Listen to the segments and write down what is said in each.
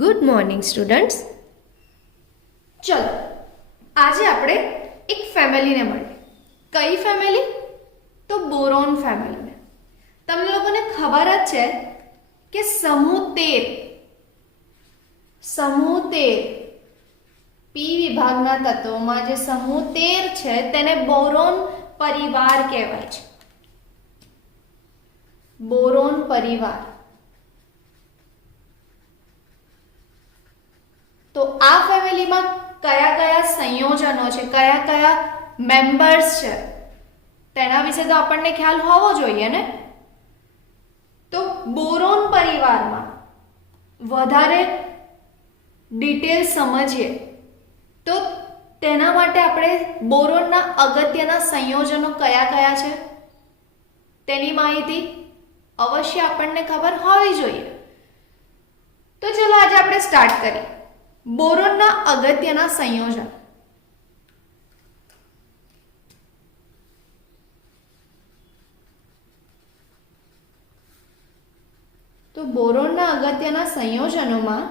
Good morning students. ચલો આજે આપણે એક ફેમિલીને મળીએ. કઈ ફેમિલી? તો બોરોન ફેમિલીને. તમને લોકોને ખબર જ છે કે સમૂહ 13 પી વિભાગના તત્વોમાં જે સમૂહ 13 છે તેને બોરોન પરિવાર કહેવાય છે. બોરોન પરિવાર. તો આ ફેમિલીમાં કયા કયા સંયોજનો છે, કયા કયા મેમ્બર્સ છે તેના વિશે તો આપણને ખ્યાલ હોવો જોઈએ ને. તો બોરોન પરિવારમાં વધારે ડિટેલ સમજીએ તો તેના માટે આપણે બોરોનના અગત્યના સંયોજનો કયા કયા છે તેની માહિતી અવશ્ય આપણને ખબર હોવી જોઈએ. તો ચલો આજે આપણે સ્ટાર્ટ કરીએ. બોરોનના અગત્યના સંયોજન. તો બોરોનના અગત્યના સંયોજનોમાં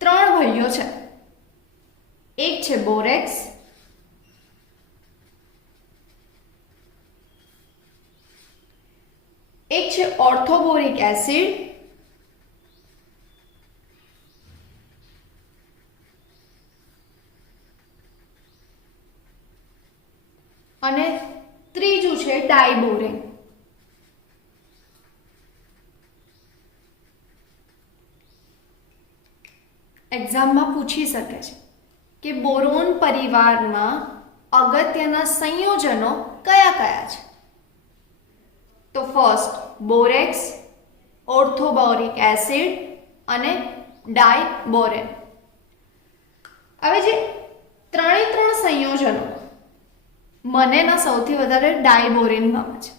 3 ભાઈઓ છે. એક છે બોરેક્સ, એક છે ઓર્થોબોરિક એસિડ અને ત્રીજું છે ડાયબોરેન. એક્ઝામમાં પૂછી શકે છે કે બોરોન પરિવારના અગત્યના સંયોજનો કયા કયા છે. તો ફર્સ્ટ બોરેક્સ, ઓર્થોબોરિક એસિડ અને ડાયબોરેન. હવે જે ત્રણે સંયોજનો મને ના સૌથી વધારે ડાયબોરેન ગમે છે.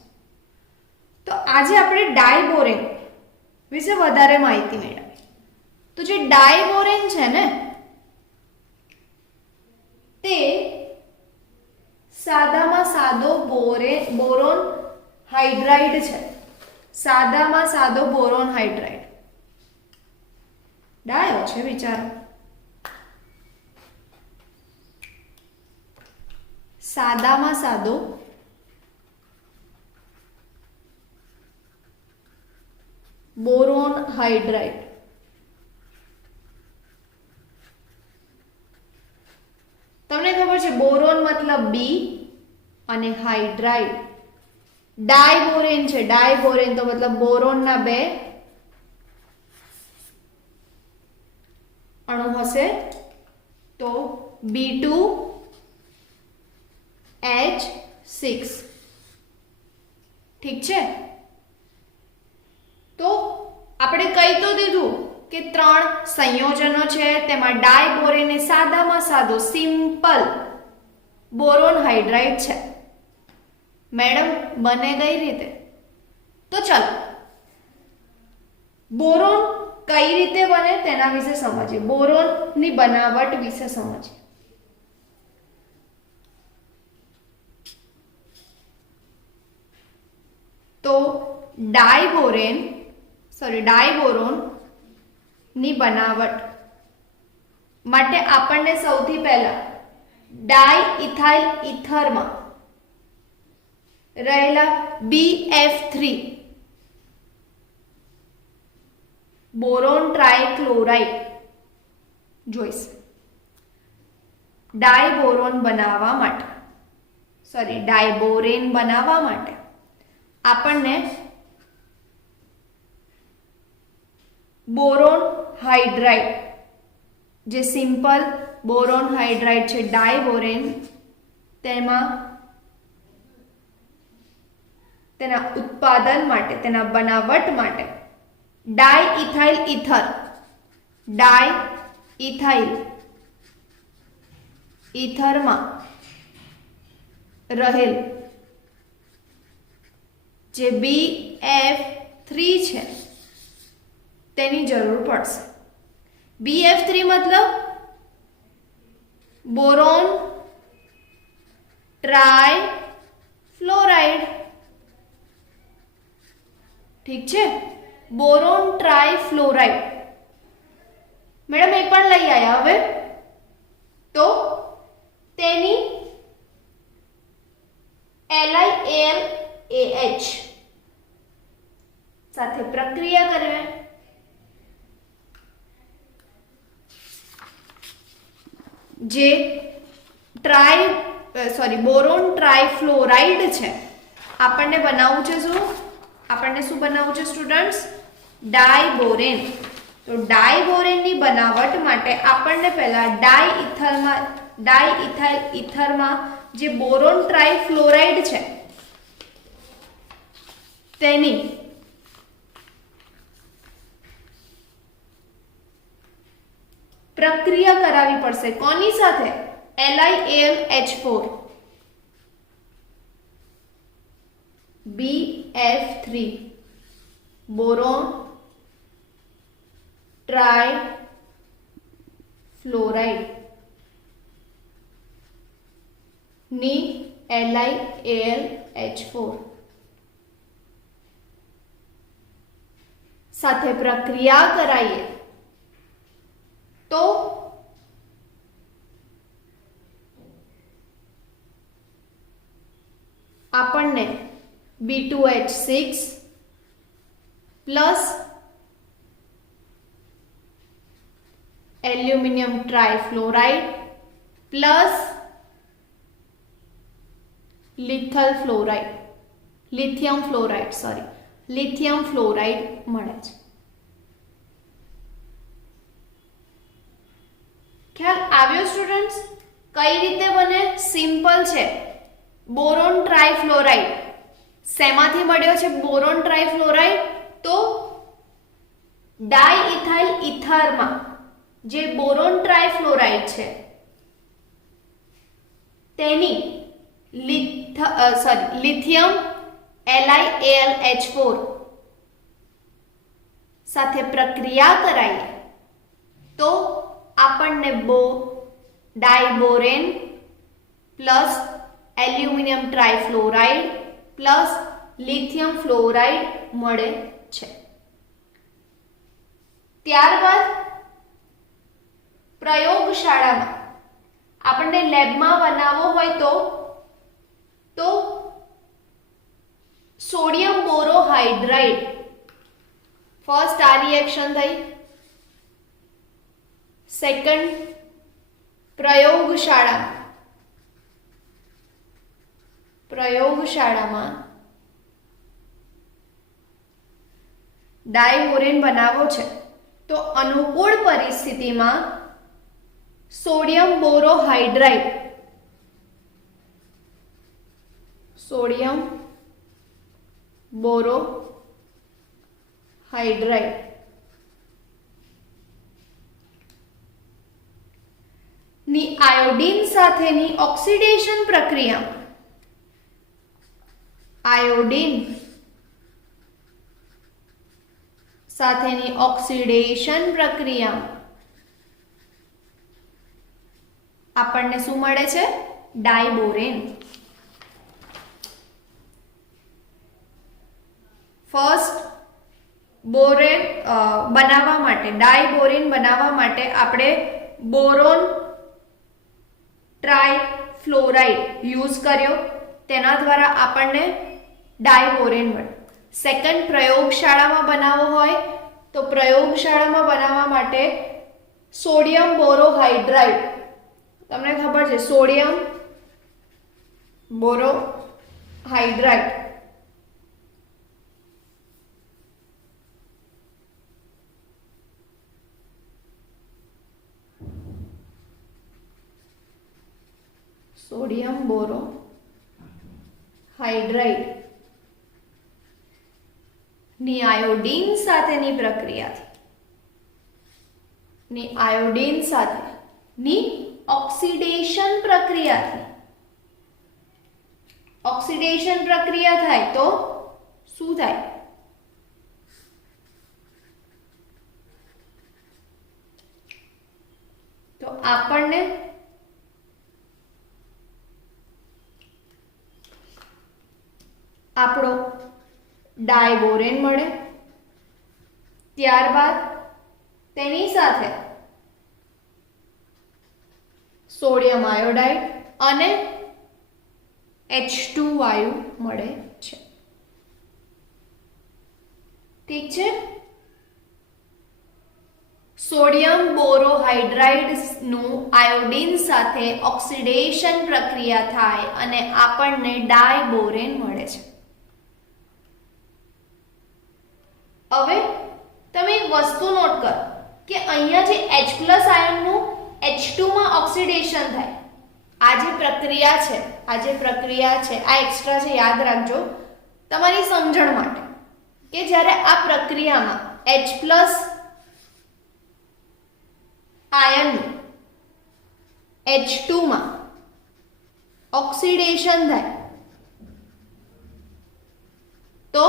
તો આજે આપણે ડાયબોરેન વિશે વધારે માહિતી મેળવીએ. તો જે ડાયબોરેન છે ને તે સાદામાં સાદો બોરોન હાઇડ્રાઇડ છે. સાદામાં સાદો બોરોન હાઇડ્રાઇડ. ડાયો છે વિચારો. સાદામાં સાદો બોરોન હાઇડ્રાઇડ. તમને ખબર છે બોરોન મતલબ બી અને હાઇડ્રાઇડ ડાયબોરેન છે. ડાયબોરેન તો મતલબ બોરોનના 2 અણુ હશે તો B2H6. ઠીક છે. તો આપણે કહી તો દીધું કે 3 સંયોજનો છે, તેમાં ડાયબોરેન એ સાદામાં સાદો સિમ્પલ બોરોન હાઇડ્રાઇડ છે. મેડમ બને કઈ રીતે? તો ચાલો બોરોન કઈ રીતે બને તેના વિશે સમજીએ. બોરોનની બનાવટ વિશે સમજીએ. તો ડાયબોરોન ની બનાવટ માટે આપણને સૌથી પહેલા ડાઇઇથાઇલ ઇથરમાં રહેલા BF3 બોરોન ટ્રાઇક્લોરાઇડ જોઈશે. ડાયબોરેન બનાવવા માટે આપણને બોરોન હાઇડ્રાઇડ જે સિમ્પલ બોરોન હાઇડ્રાઇડ છે ડાયબોરેન તેના ઉત્પાદન માટે, તેના બનાવટ માટે ડાઇઇથાઇલ ઇથરમાં રહેલ જે BF3 છે તેની જરૂર પડશે. BF3 મતલબ બોરોન ટ્રાઇફ્લોરાઇડ. ઠીક છે. બોરોન ટ્રાયફ્લોરાઇડ. મેડમ એ પણ લઈ આવ્યા. હવે તો તેની LiAlAH સાથે પ્રક્રિયા કરે. જે બોરોન ટ્રાયફ્લોરાઇડ છે, આપણને બનાવવું છે શું? આપણને શું બનાવવું છે સ્ટુડન્ટ્સ? ડાયબોરેન. તો ડાયબોરેનની બનાવટ માટે આપણને પહેલા ડાઈઇથાઇલ ઇથરમાં જે બોરોન ટ્રાયફ્લોરાઇડ છે તેની પ્રક્રિયા કરાવવી પડશે. કોની સાથે? LiAlH4 BF3 બોરોન ટ્રાયફ્લોરાઇડ ની LiAlH4 સાથે પ્રક્રિયા કરાઈએ તો આપણને B2H6 plus aluminium trifluoride plus lithium fluoride મળે છે. ખ્યાલ આવ્યો સ્ટુડન્ટ્સ? કઈ રીતે બને? સિમ્પલ છે. બોરોન ટ્રાયફ્લોરાઇડ શેમાંથી મળ્યો છે? બોરોન ટ્રાયફ્લોરાઇડ તો ડાઈઇથાઇલ ઇથરમાં જે બોરોન ટ્રાયફ્લોરાઇડ છે તેની લિથિયમ LiAlH4 સાથે પ્રક્રિયા કરાઈએ તો આપણને diborane plus aluminium trifluoride plus lithium fluoride મળે છે. ત્યારબાદ પ્રયોગશાળામાં આપણને લેબમાં બનાવવો હોય તો સોડિયમ બોરોહાઇડ્રાઇડ ફર્સ્ટ આ રિએક્શન થઈ. સેકન્ડ પ્રયોગશાળામાં ડાયબોરેન બનાવવો છે તો અનુકૂળ પરિસ્થિતિમાં સોડિયમ બોરોહાઇડ્રાઇડ ની આયોડીન સાથેની ઓક્સિડેશન પ્રક્રિયામાં આપણને શું મળે છે? ડાયબોરેન. ફર્સ્ટ ડાયબોરેન બનાવવા માટે આપણે બોરોન ટ્રાયફ્લોરાઇડ યુઝ કર્યો, તેના દ્વારા આપણને ડાયબોરેન મળે. સેકન્ડ પ્રયોગશાળામાં બનાવવો હોય તો પ્રયોગશાળામાં બનાવવા માટે સોડિયમ બોરોહાઇડ્રાઇડ, તમને ખબર છે સોડિયમ બોરોહાઇડ્રાઇડ ની આયોડીન સાથેની ઓક્સિડેશન પ્રક્રિયા થાય તો શું થાય? તો આપણને આપણો ડાયબોરેન મળે ત્યારબાદ તેની સાથે સોડિયમ આયોડાઇડ અને H2 વાયુ મળે છે. ઠીક છે. સોડિયમ બોરોહાઇડ્રાઇડનું આયોડીન સાથે ઓક્સિડેશન પ્રક્રિયા થાય અને આપણને ડાયબોરેન મળે છે. હવે તમે એક વસ્તુ નોટ કરો કે અહીંયા જે H+ આયનનું H2 માં ઓક્સિડેશન થાય, આ જે પ્રક્રિયા છે આ એક્સ્ટ્રા છે, યાદ રાખજો તમારી સમજણ માટે કે જ્યારે આ પ્રક્રિયામાં H+ આયનનું H2 માં ઓક્સિડેશન થાય તો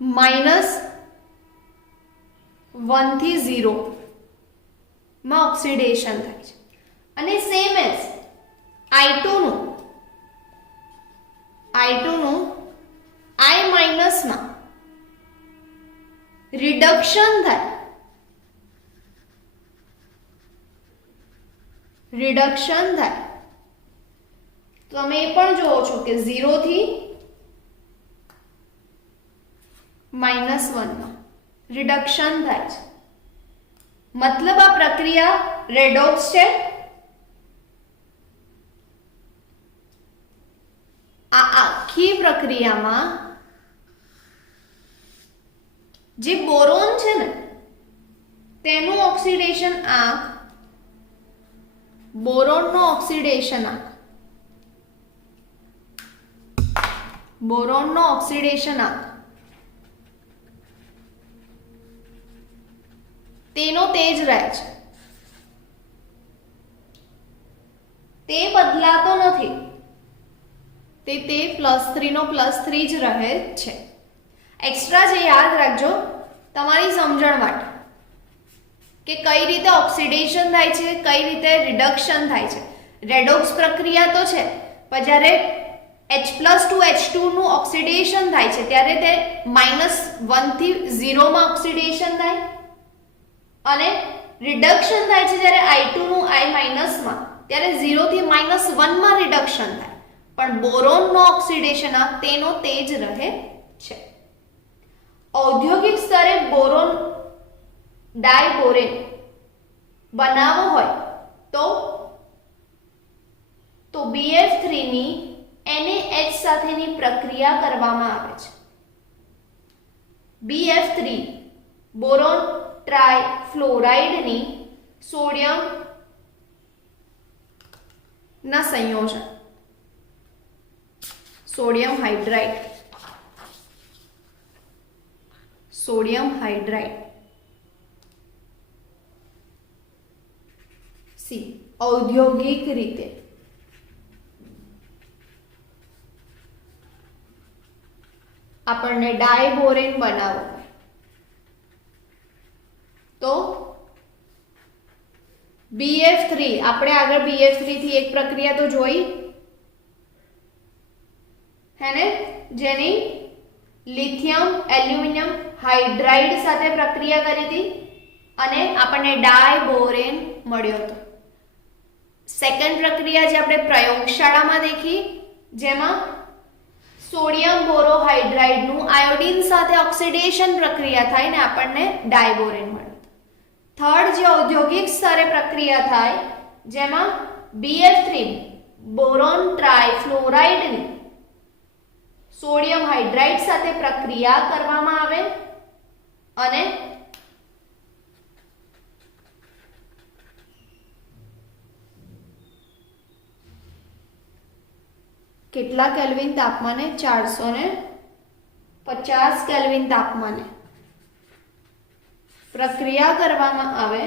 -1 થી 0 માં ઓક્સિડેશન થાય છે. અને સેમ એઝ I2 નું I- માં રિડક્શન થાય, તો તમે એ પણ જોવો છો કે 0 થી -1 માં રિડક્શન થાય છે. મતલબ આ પ્રક્રિયા રેડોક્સ છે. આ આખી પ્રક્રિયામાં જે બોરોન છે ને તેનું ઓક્સિડેશન આંક, બોરોનનો ઓક્સિડેશન આંક તેનો તેજ રહે છે, તે બદલાતો નથી, તે +3 નો +3 જ રહે છે. એક્સ્ટ્રા જે યાદ રાખજો તમારી સમજણ માટે કે કઈ રીતે ઓક્સિડેશન થાય છે, કઈ રીતે રિડક્શન થાય છે. રેડોક્સ પ્રક્રિયા તો છે, પણ જ્યારે H+2H2 નું ઓક્સિડેશન થાય છે ત્યારે તે -1 થી 0 માં ઓક્સિડેશન થાય અને રિડક્શન થાય છે જ્યારે I2 નું I- માં, ત્યારે 0 થી -1 માં રિડક્શન થાય. પણ બોરોનનો ઓક્સિડેશન આંક તેનો તેજ રહે છે. ઔદ્યોગિક સ્તરે બોરોન ડાયબોરેન બનાવવો હોય તો BF3 ની NaH સાથેની પ્રક્રિયા કરવામાં આવે છે. BF3 બોરોન ટ્રાયફ્લોરાઇડની સોડિયમ ના સંયોજન, સોડિયમ હાઇડ્રાઇડ સી ઔદ્યોગિક રીતે આપણને ડાયબોરેન બનાવવું તો BF3, આપણે આગળ BF3 થી એક પ્રક્રિયા તો જોઈ હે ને, જેની લિથિયમ એલ્યુમિનિયમ હાઇડ્રાઇડ સાથે પ્રક્રિયા કરી હતી અને આપણને ડાયબોરેન મળ્યો હતો. સેકન્ડ પ્રક્રિયા જે આપણે પ્રયોગશાળામાં દેખી, જેમાં સોડિયમ બોરોહાઇડ્રાઇડનું આયોડીન સાથે ઓક્સિડેશન પ્રક્રિયા થાય ને આપણને ડાયબોરેન મળ્યો. થર્ડ જે ઔદ્યોગિક સ્તરે પ્રક્રિયા થાય, જેમાં BF3 બોરોન ટ્રાયફ્લોરાઇડની સોડિયમ હાઇડ્રાઇડ સાથે પ્રક્રિયા કરવામાં આવે અને કેટલા કેલ્વિન તાપમાને, 450 કેલ્વિન તાપમાને પ્રક્રિયા કરવામાં આવે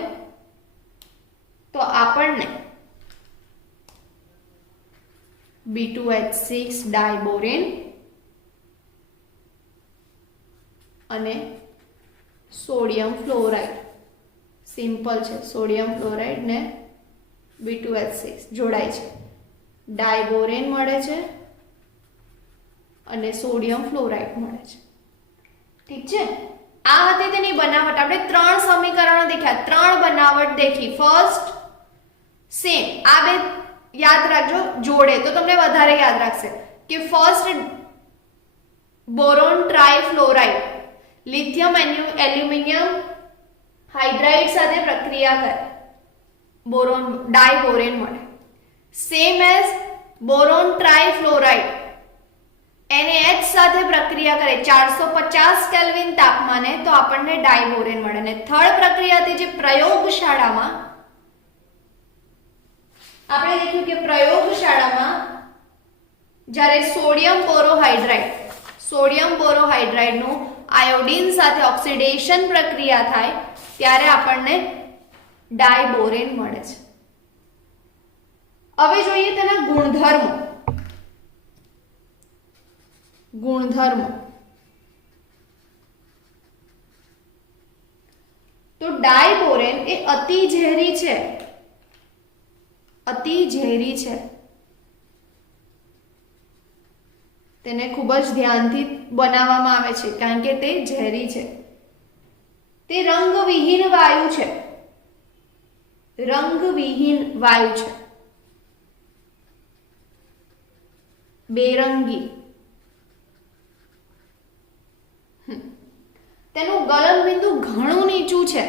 તો આપણને B2H6 ડાયબોરેન અને સોડિયમ ફ્લોરાઇડ, સિમ્પલ છે, સોડિયમ ફ્લોરાઇડ ને B2H6 જોડાય છે, ડાયબોરેન મળે છે અને સોડિયમ ફ્લોરાઇડ મળે છે. ઠીક છે, આ હતી તેની બનાવટ. આપણે 3 સમીકરણો દેખ્યા, 3 બનાવટ દેખી. ફર્સ્ટ સેમ, આ બે યાદ રાખજો જોડે તો તમને વધારે યાદ રાખશે કે first boron trifluoride lithium aluminium hydride સાથે પ્રક્રિયા કરે, બોરોન ડાયબોરેન મળે. Same as boron trifluoride NaH સાથે પ્રક્રિયા કરે 450 કેલ્વિન તાપમાને તો આપણને ડાયબોરેન મળે. અને થર્ડ પ્રક્રિયા હતી જે પ્રયોગશાળામાં આપણે દેખ્યું કે પ્રયોગશાળામાં જ્યારે સોડિયમ બોરોહાઇડ્રાઇડ નું આયોડીન સાથે ઓક્સિડેશન પ્રક્રિયા થાય ત્યારે આપણને ડાયબોરેન મળે છે. હવે જોઈએ તેના ગુણધર્મો. તો ડાયબોરેન એ અતિ ઝેરી છે. તેને ખૂબ જ ધ્યાનથી બનાવવામાં આવે છે કારણ કે તે ઝેરી છે. તે રંગવિહીન વાયુ છે. બેરંગી. તેનું ગલનબિંદુ ઘણું નીચું છે.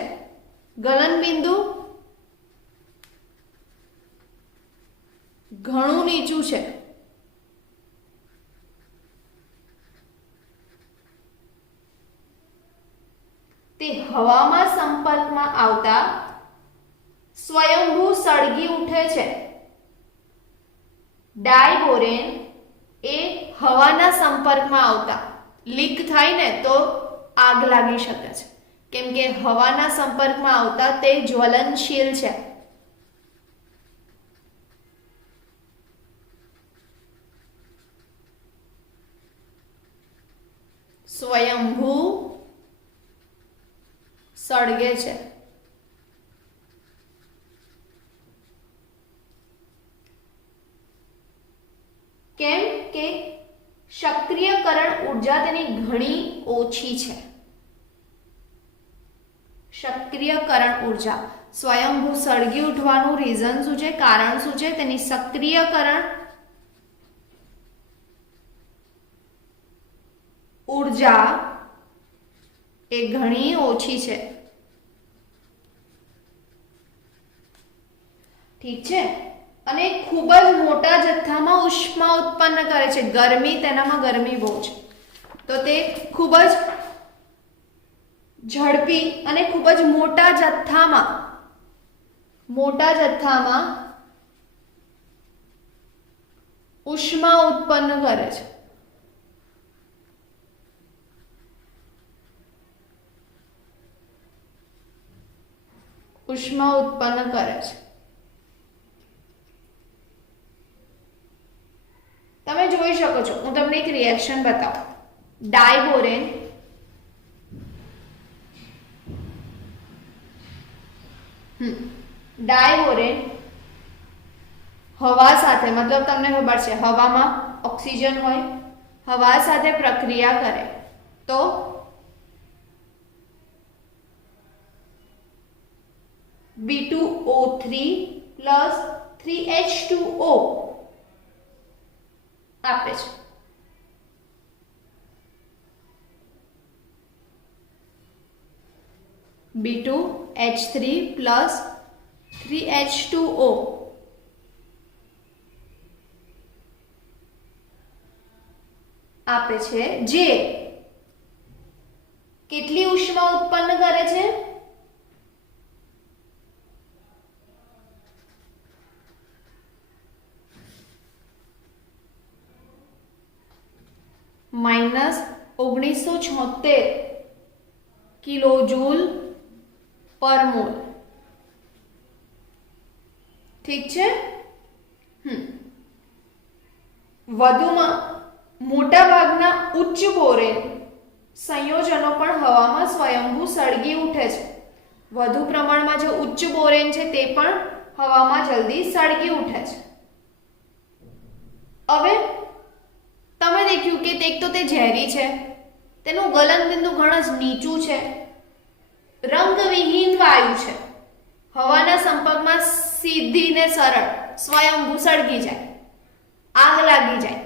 તે હવામાં સંપર્કમાં આવતા સ્વયંભૂ સળગી ઉઠે છે. ડાયબોરેન એ હવાના સંપર્કમાં આવતા લીક થાય ને તો આગ લાગી શકે છે, કેમ કે હવાના સંપર્કમાં આવતા તે જ્વલનશીલ છે. સ્વયંભૂ સળગે છે. કેમ કે સક્રિયકરણ ઉર્જા તેની ઘણી ઓછી છે. સક્રિયકરણ ઉર્જા સ્વયંભૂ સળગી ઉઠવાનું રીઝન શું છે, કારણ શું છે? તેની સક્રિયકરણ ઉર્જા એ ઘણી ઓછી છે. ઠીક છે, અને ખૂબ જ મોટા જથ્થામાં ઉષ્મા ઉત્પન્ન કરે છે. તેનામાં ગરમી બહુ છે તો તે ખૂબ જ ઝડપી અને ખૂબ જ મોટા જથ્થામાં ઉષ્મા ઉત્પન્ન કરે છે. તમે જોઈ શકો છો, હું તમને એક રિએક્શન બતાવું. ડાયબોરેન હવા સાથે, મતલબ તમને ખબર છે હવામાં ઓક્સિજન હોય, હવા સાથે પ્રક્રિયા કરે તો B2O3 plus 3H2O આપે છે. B2H3 plus 3H2O આપે છે, જે કેટલી ઉષ્મા ઉત્પન્ન કરે છે? -1976 કિલોજૂલ પર મોલ. ઠીક છે. વધુમાં મોટાભાગના ઉચ્ચ બોરેન સંયોજનો પણ હવામાં સ્વયંભૂ સળગી ઉઠે છે. વધુ પ્રમાણમાં જે ઉચ્ચ બોરેન છે તે પણ હવામાં જલ્દી સળગી ઉઠે છે. હવે તમે દેખ્યું કે એક તો તે ઝેરી છે, તેનું ગલનબિંદુ ઘણ જ નીચું છે, રંગવિહીન વાયુ છે, હવાના સંપર્કમાં સીધી ને સરળ સ્વયંભૂ સળગી જાય, આગ લાગી જાય.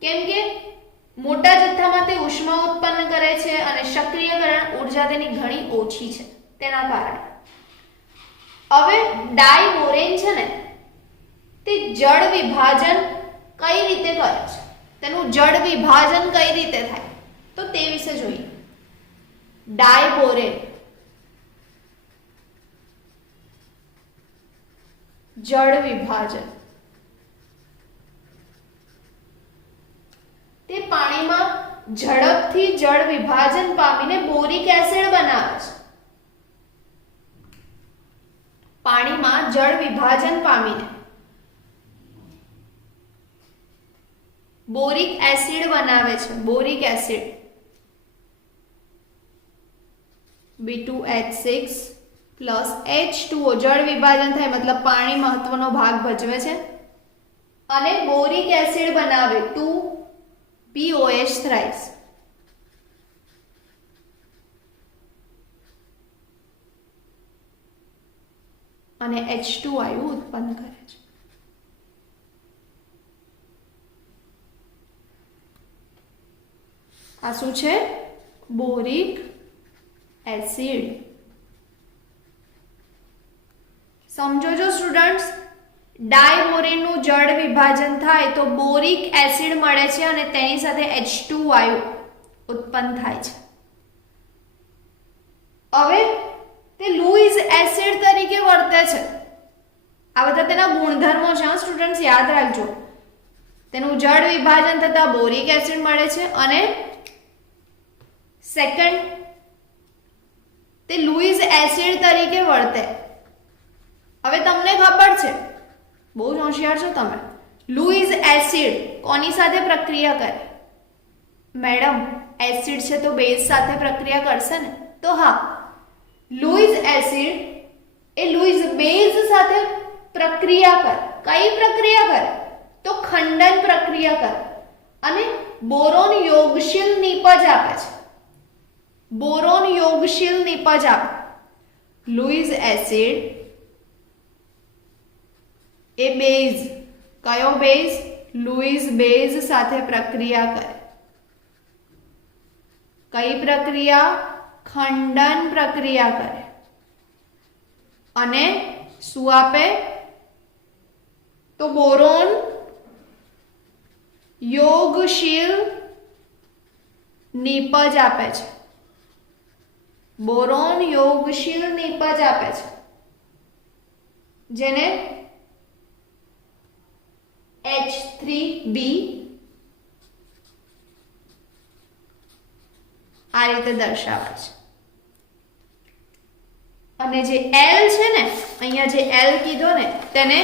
કેમ કે મોટા જથ્થામાં તે ઉષ્મા ઉત્પન્ન કરે છે અને સક્રિયકરણ ઉર્જા તેની ઘણી ઓછી છે તેના કારણે. હવે ડાયબોરેન છે ને તે જળ વિભાજન કઈ રીતે કરે છે, તેનું જળ વિભાજન કઈ રીતે થાય તો તે વિશે જોઈએ. ડાયબોરેન જળ વિભાજન તે પાણીમાં ઝડપથી જળ વિભાજન પામીને બોરિક એસિડ બનાવે છે. પાણીમાં જળ વિભાજન પામીને બોરિક એસિડ બનાવે છે. Boric acid B2H6 plus H2O જળ વિભાજન થાય મતલબ પાણી મહત્વનો ભાગ ભજવે છે અને બોરિક એસિડ બનાવે 2POH થ્રાઇસ. અને H2 વાયુ ઉત્પન્ન કરે છે. આ શું છે? Boric acid. સમજો છો સ્ટુડન્ટ્સ, ડાયબોરેનનું જળ વિભાજન થાય તો બોરિક એસિડ મળે છે અને તેની સાથે H2 વાયુ ઉત્પન્ન થાય છે. હવે તે લૂઇસ એસિડ તરીકે વર્તે છે. આ બધા તેના ગુણધર્મો છે સ્ટુડન્ટ્સ, યાદ રાખજો. તેનું જળ વિભાજન થતા બોરિક એસિડ મળે છે અને સેકન્ડ તે લૂઇસ એસિડ તરીકે વર્તે. હવે તમને ખબર છે, બહુ જ હોશિયાર છો તમે, લૂઇસ એસિડ કોની સાથે પ્રક્રિયા કરે? મેડમ એસિડ છે તો બેઝ સાથે પ્રક્રિયા કરશે ને? તો હા, લૂઇસ એસિડ એ લૂઇસ બેઝ સાથે પ્રક્રિયા કરે. કઈ પ્રક્રિયા કરે? તો ખંડન પ્રક્રિયા કરે અને બોરોન યોગશીલ નિપજ આપે છે. બોરોન યોગશીલ નિપજ આપે. લૂઇસ એસિડ એ બેઝ, કયો બેઝ? લૂઇસ બેઝ સાથે પ્રક્રિયા કરે. કઈ પ્રક્રિયા? ખંડન પ્રક્રિયા કરે અને શું આપે? તો બોરોન યોગશીલ નિપજ આપે છે. બોરોન યોગશીલ નિપજ આપે છે જેને H3B આ રીતે દર્શાવે છે. અને જે L છે ને, અહીંયા જે L કીધો ને, તેને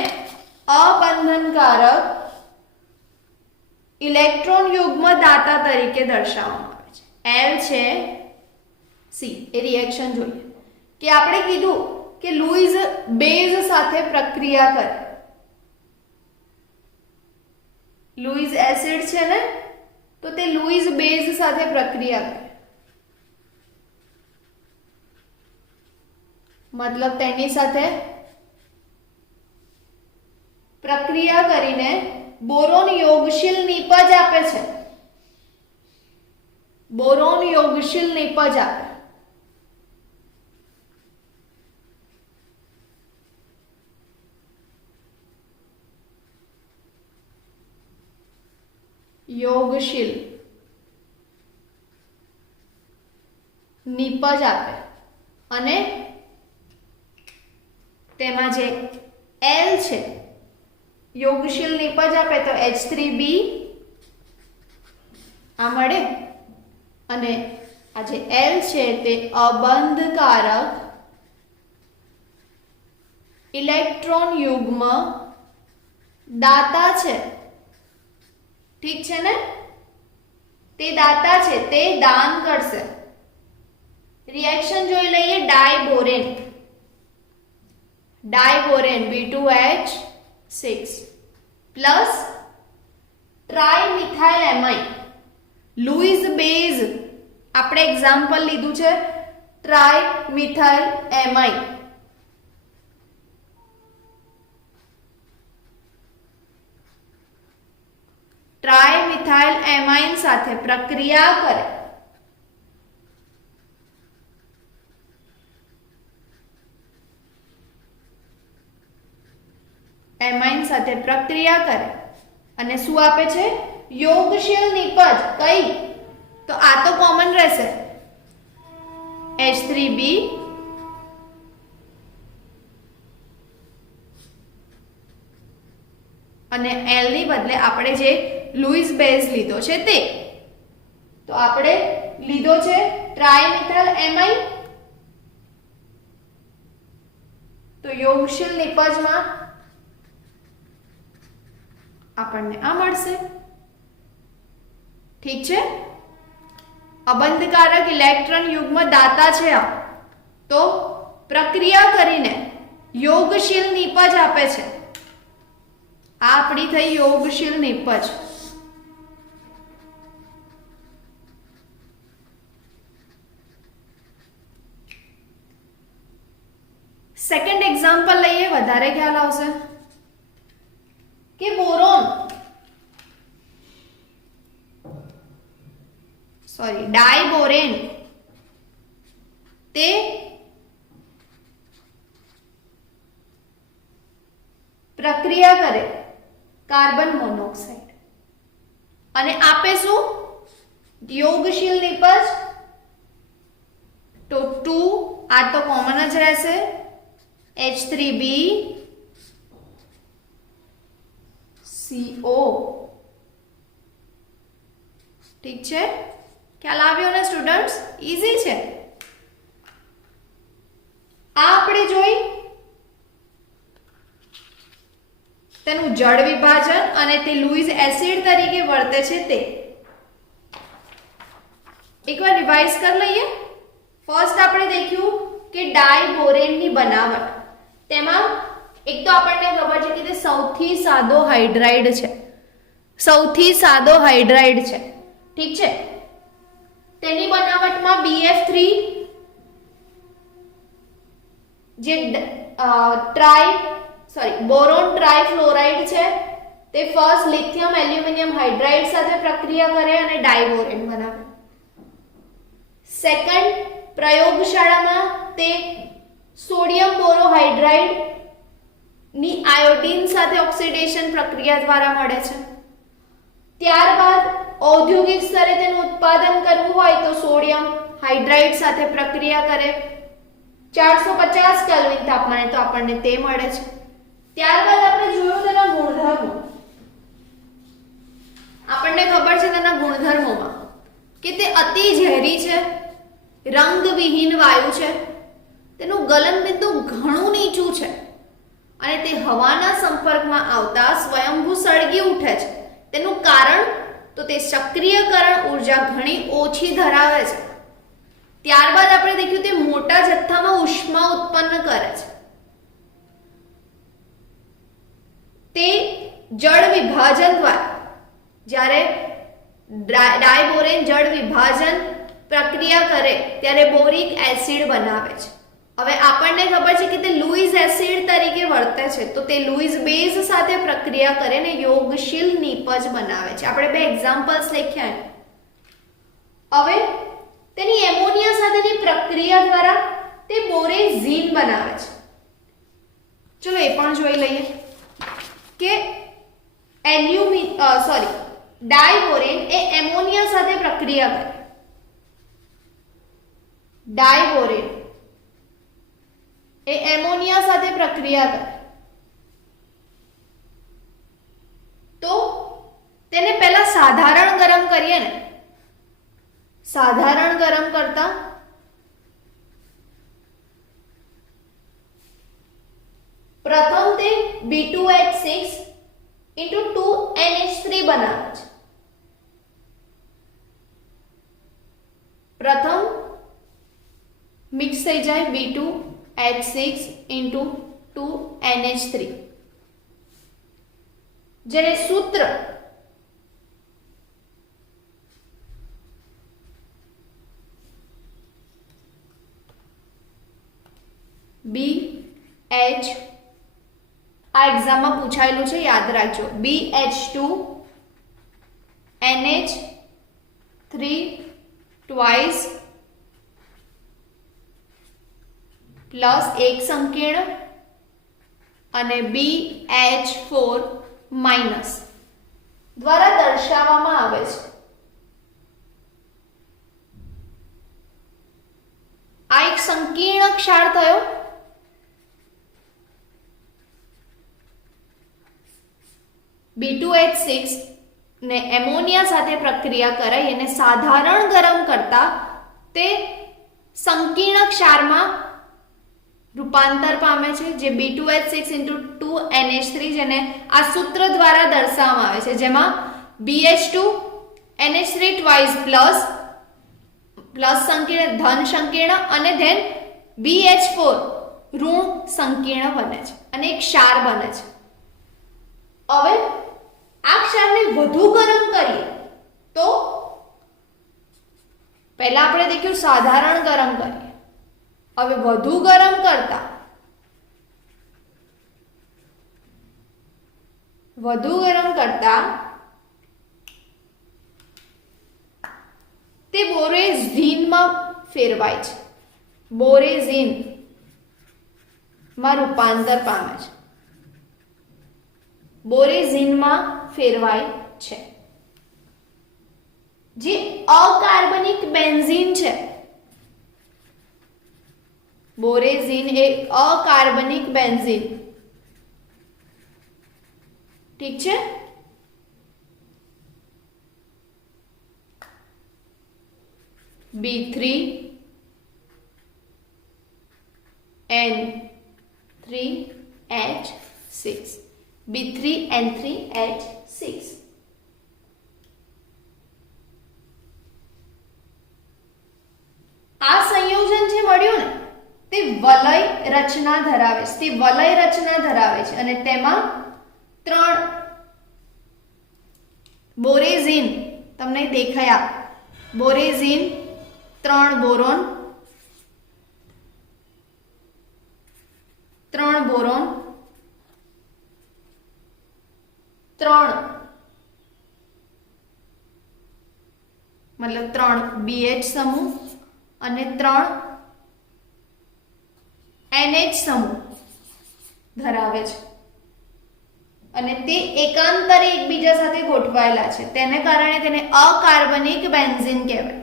અબંધનકારક ઇલેક્ટ્રોન યુગ્મ દાતા તરીકે દર્શાવવામાં આવે છે. L છે સી. એ રિએક્શન જોઈએ કે આપણે કીધું કે લૂઇસ બેઝ સાથે પ્રક્રિયા કરે. લૂઇસ એસિડ છે ને, તો તે લૂઇસ બેઝ સાથે પ્રક્રિયા કરે. મતલબ તેની સાથે પ્રક્રિયા કરીને બોરોન યોગશીલ નિપજ આપે છે. બોરોન યોગશીલ નિપજ આપે. યોગશીલ નિપજ આપે અને તેમાં જે L છે યોગશીલ નિપજ આપે તો H3B આ મળે અને આ જે L છે તે અબંધકારક ઇલેક્ટ્રોન યુગ્મ દાતા છે. ઠીક છે ને? તે દાતા છે, તે દાન કરશે. રિએક્શન જોઈ લઈએ. Diborane, diborane B2H6 plus trimethyl amine Lewis base આપણે એક્ઝામ્પલ લીધું છે ટ્રાઇમિથાઇલ એમાઇન ટ્રાઇમિથાઇલ એમાઇન સાથે પ્રક્રિયા કરે એમાઇન સાથે પ્રક્રિયા કરે અને શું આપે છે યોગશીલ નિપજ કઈ તો આ તો કોમન રહેશે H3B અને L ની બદલે આપણે જે લुईस બેઝ લીધો છે તે તો આપણે લીધો છે ટ્રાઇમિથાઇલ એમાઇન તો યોગશીલ નિપજમાં આપણને આ મળશે ઠીક છે અબંધકારક ઇલેક્ટ્રોન યુગ્મ દાતા છે આ તો પ્રક્રિયા કરીને યોગશીલ નિપજ આપે છે આ આપણી થઈ યોગશીલ નિપજ સેકન્ડ એક્ઝામ્પલ લઈએ વધારે ખ્યાલ આવશે કે બોરોન ડાયબોરેન તે પ્રક્રિયા કરે કાર્બન મોનોક્સાઇડ અને આપે શું યોગશીલ નિપજ તો 2 આ તો કોમન જ રહેશે H3B CO ઠીક છે ખ્યાલ આવ્યો ને સ્ટુડન્ટ્સ ઈઝી છે આ આપણે જોઈ તેનું જળ વિભાજન અને તે લुईस એસિડ તરીકે વર્તે છે તે એકવાર રિવાઇઝ કરી લઈએ ફર્સ્ટ આપણે દેખ્યું કે ડાયબોરેન ની બનાવટ તેમાં એક તો આપણને ખબર છે કે તે સૌથી સાદો હાઇડ્રાઇડ છે ઠીક છે તેની બનાવટમાં BF3 જે બોરોન ટ્રાઇફ્લોરાઇડ છે તે ફર્સ્ટ લિથિયમ એલ્યુમિનિયમ હાઇડ્રાઇડ સાથે પ્રક્રિયા કરે અને ડાયબોરેન બનાવે સેકન્ડ પ્રયોગશાળામાં તે સોડિયમ બોરોહાઇડ્રાઇડ ની આયોડીન સાથે ઓક્સિડેશન પ્રક્રિયા દ્વારા મળે છે ત્યારબાદ ઔદ્યોગિક સ્તરે તેનું ઉત્પાદન કરવું હોય તો સોડિયમ હાઇડ્રાઇડ સાથે પ્રક્રિયા કરે 450 કેલ્વિન તાપમાને તો આપણને તે મળે છે ત્યારબાદ આપણે જોયું તેના ગુણધર્મો આપણને ખબર છે તેના ગુણધર્મોમાં કે તે અતિ ઝેરી છે રંગવિહીન વાયુ છે તેનું ગલન બિંદુ ઘણું નીચું છે અને તે હવાના સંપર્કમાં આવતા સ્વયંભૂ સળગી ઉઠે છે તેનું કારણ તો તે સક્રિયકરણ ઊર્જા ઘણી ઓછી ધરાવે છે ત્યારબાદ આપણે દેખ્યું તે મોટા જથ્થામાં ઉષ્મા ઉત્પન્ન કરે છે તે જળ વિભાજન દ્વારા જ્યારે ડાયબોરેન જળ વિભાજન પ્રક્રિયા કરે ત્યારે બોરિક એસિડ બનાવે છે હવે આપણને ખબર છે કે તે લुईस એસિડ તરીકે વર્તે છે તો તે લुईस બેઝ સાથે પ્રક્રિયા કરે ને યોગશીલ નિપજ બનાવે છે આપણે બે એક્ઝામ્પલ્સ લખ્યા હવે તેની એમોનિયા સાથેની પ્રક્રિયા દ્વારા તે બોરેઝીન બનાવે છે ચલો એ પણ જોઈ લઈએ કે ડાયબોરેન એ એમોનિયા સાથે પ્રક્રિયા કરે ડાયબોરેન એ એમોનિયા સાથે પ્રક્રિયા કરે તો તેને પહેલા સાધારણ ગરમ કરીએ ને સાધારણ ગરમ કરતા પ્રથમ તે B2H6 2NH3 બનાવે છે પ્રથમ મિક્સ થઈ જાય B2H6 2NH3 જેને સૂત્ર BH, આ એક્ઝામમાં પૂછાયેલું છે, યાદ રાખજો. BH2 NH3 ટ્વાઇસ પ્લસ એક સંકીર્ણ અને BH4 માઇનસ દ્વારા દર્શાવવામાં આવે છે. આ એક સંકીર્ણ ક્ષાર થયો. B2H6 ને એમોનિયા સાથે પ્રક્રિયા કરાઈ અને સાધારણ ગરમ કરતા તે સંકીર્ણ ક્ષારમાં રૂપાંતર પામે છે, જે B2H6 * 2NH3, જેને આ સૂત્ર દ્વારા દર્શાવવામાં આવે છે, જેમાં BH2 NH3 ટ્વાઇસ પ્લસ સંકીર્ણ ધન સંકીર્ણ અને ધેન BH4 ઋણ સંકીર્ણ બને છે અને એક ક્ષાર બને છે. હવે આ ક્ષારને વધુ ગરમ કરીએ તો પહેલા આપણે દેખ્યું સાધારણ ગરમ કરીએ. હવે વધુ ગરમ કરતા તે બોરેઝીનમાં ફેરવાય છે, બોરેઝીનમાં રૂપાંતર પામે છે, બોરેઝીનમાં ફેરવાય છે, જે અકાર્બનિક બેન્ઝીન છે. બોરેઝીન એ અકાર્બનિક બેન્ઝીન, ઠીક છે. B3N3H6 B3N3H6 આ સંયોજન જે મળ્યું ને તે વલય રચના ધરાવે છે, અને તેમાં 3 બોરેઝીન તમને દેખાયા, બોરેઝીન 3 બોરોન 3 મતલબ 3 BH સમૂહ અને 3 NH સમૂહ ધરાવે છે અને તે એકાંતરે એકબીજા સાથે ગોઠવાયેલા છે, તેને કારણે તેને અકાર્બનિક બેન્ઝીન કહેવાય.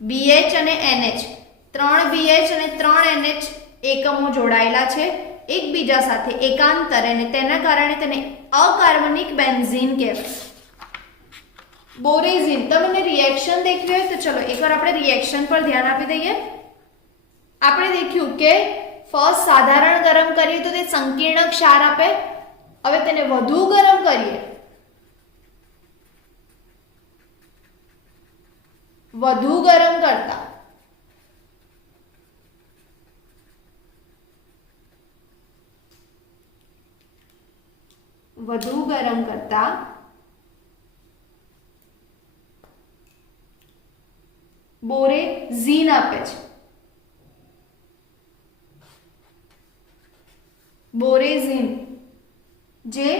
BH અને NH 3 BH અને 3 NH એકમો જોડાયેલા છે એકબીજા સાથે એકાંતરે અને તેના કારણે તેને અકાર્બનિક બેન્ઝીન કહેવાય. બોરેઝીન તમને રિએક્શન દેખવી હોય તો ચલો એકવાર આપણે રિએક્શન પર ધ્યાન આપી દઈએ. આપણે દેખ્યું કે ફર્સ્ટ સાધારણ ગરમ કરીએ તો તે સંકીર્ણ ક્ષાર આપે. હવે તેને વધુ ગરમ કરીએ, વધુ ગરમ કરતા બોરેઝીન આપે છે. બોરેઝીન જે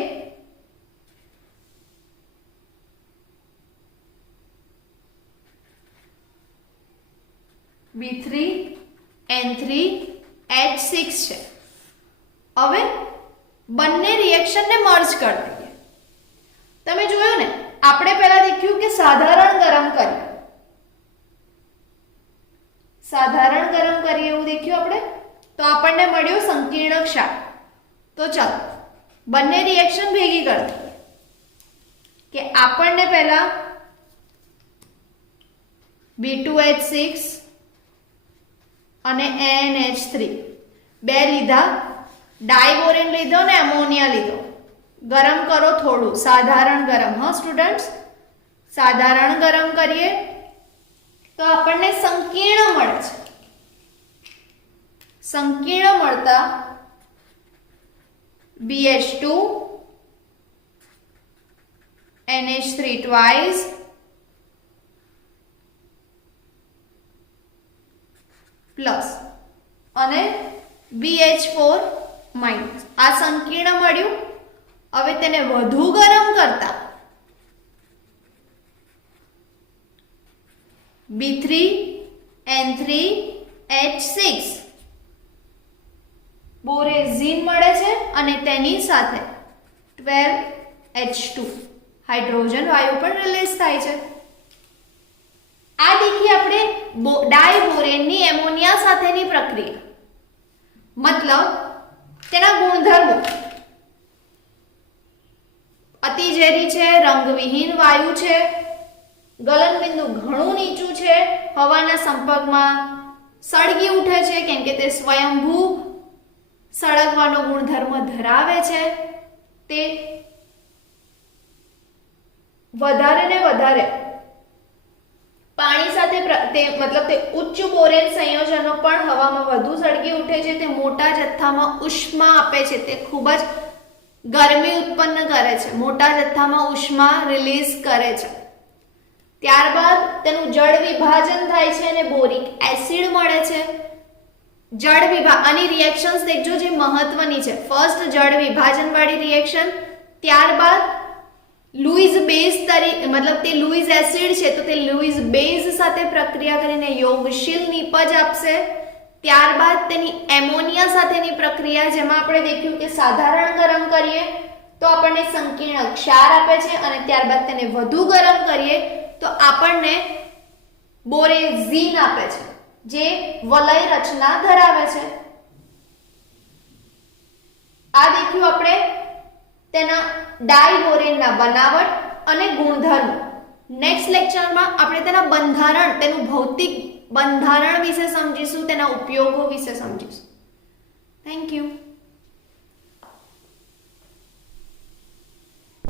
B3N3H6 છે. હવે બંને રિએક્શનને મર્જ કરી દઈએ. તમે જોયું ને, આપણે પહેલા દેખ્યું કે સાધારણ ગરમ કરીએ એવું દેખ્યું આપણે, તો આપણને મળ્યું સંકીર્ણ ક્ષાર. તો ચાલો બંને રિએક્શન ભેગી કરી દઈએ કે આપણને પહેલા B2H6 અને NH3 બે લીધા, ડાયબોરેન લીધો ને એમોનિયા લીધો. ગરમ કરો થોડું, સાધારણ ગરમ. હા સ્ટુડન્ટ્સ, સાધારણ ગરમ કરીએ તો આપણને સંકીર્ણ મળે છે. સંકીર્ણ મળતા BH2 NH3 ટ્વાઇસ પ્લસ અને BH4 માઇનસ. આ સંકીર્ણ મળ્યું. હવે તેને વધુ ગરમ કરતા B3N3H6 બોરેઝીન મળે છે અને તેની સાથે 12H2 હાઇડ્રોજન વાયુ પણ રિલીઝ થાય છે. આ દેખી આપણે ડાયબોરેનની એમોનિયા સાથેની પ્રક્રિયા, મતલબ તેના ગુણધર્મો અતિ ઝેરી છે, રંગવિહીન વાયુ છે, ગલનબિંદુ ઘણું નીચું છે, હવાના સંપર્કમાં સળગી ઉઠે છે કેમ કે તે સ્વયંભૂ સળગવાનો ગુણધર્મ ધરાવે છે, તે વધારે ને વધારે પાણી સાથે મતલબ તે ઉચ્ચ બોરેન સંયોજનો પણ હવામાં વધુ સળગી ઉઠે છે, તે મોટા જથ્થામાં ઉષ્મા આપે છે, તે ખૂબ જ ગરમી ઉત્પન્ન કરે છે, મોટા જથ્થામાં ઉષ્મા રિલીઝ કરે છે. ત્યારબાદ તેનું જળ વિભાજન થાય છે અને બોરિક એસિડ મળે છે. જળ વિભાજન આની રિએક્શન્સ દેખજો જે મહત્વની છે. ફર્સ્ટ જળ વિભાજન વાળી રિએક્શન, ત્યારબાદ લુઈસ બેઝ તરીકે મતલબ તે લુઈસ એસિડ છે તો તે લુઈસ બેઝ સાથે પ્રક્રિયા કરીને યોગશીલ નિપજ આપશે. ત્યારબાદ તેની એમોનિયા સાથેની પ્રક્રિયા જેમાં આપણે દેખ્યું કે સાધારણ ગરમ કરીએ તો આપણને સંકીર્ણ ક્ષાર આપે છે અને ત્યારબાદ તેને વધુ ગરમ કરીએ તો આપણને બોરેઝીન આપે છે જે વલય રચના ધરાવે છે. આ દેખ્યું આપણે તેના ડાયબોરેનના બનાવટ અને ગુણધર્મો. નેક્સ્ટ લેક્ચરમાં આપણે તેના બંધારણ, તેનું ભૌતિક બંધારણ વિશે સમજીશું, તેના ઉપયોગો વિશે સમજીશું. Thank you.